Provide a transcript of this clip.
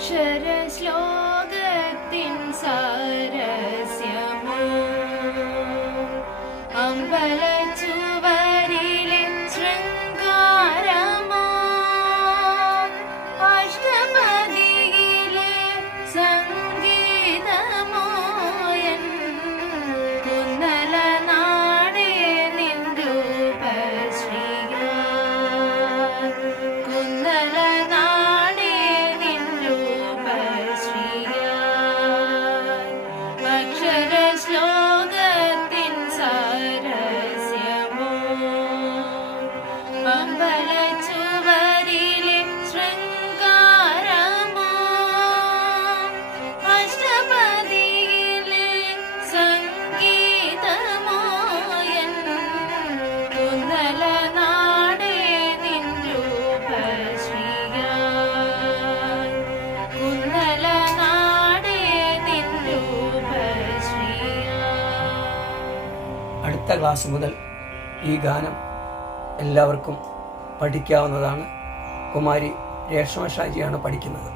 അക്ഷരശ്ലോകത്തിൻ സാരസ്യമോ അമ്പലച്ചുവരിലെ ശൃംഗാരമോ അഷ്ടപദിയിലെ സംഗീതമോ N Kunnala നാടേ നിൻ രൂപശ്രീയ കുന്നല നാടേ നിൻ രൂപശ്രീയ അക്ഷരശ്ലോകത്തിൻ സാരസ്യമോ അമ്പലച്ചുവരിലെ ശൃംഗാരമോ അഷ്ടപദിയിലെ സംഗീതമോ N Kunnala നാടേ നിൻ രൂപശ്രീയ കുന്നല നാടേ നിൻ രൂപശ്രീയ. അടുത്ത ക്ലാസ് മുതൽ ഈ ഗാനം എല്ലാവർക്കും പഠിക്കാവുന്നതാണ്. കുമാരി രേഷ്മ ഷാജിയാണ് പഠിക്കുന്നത്.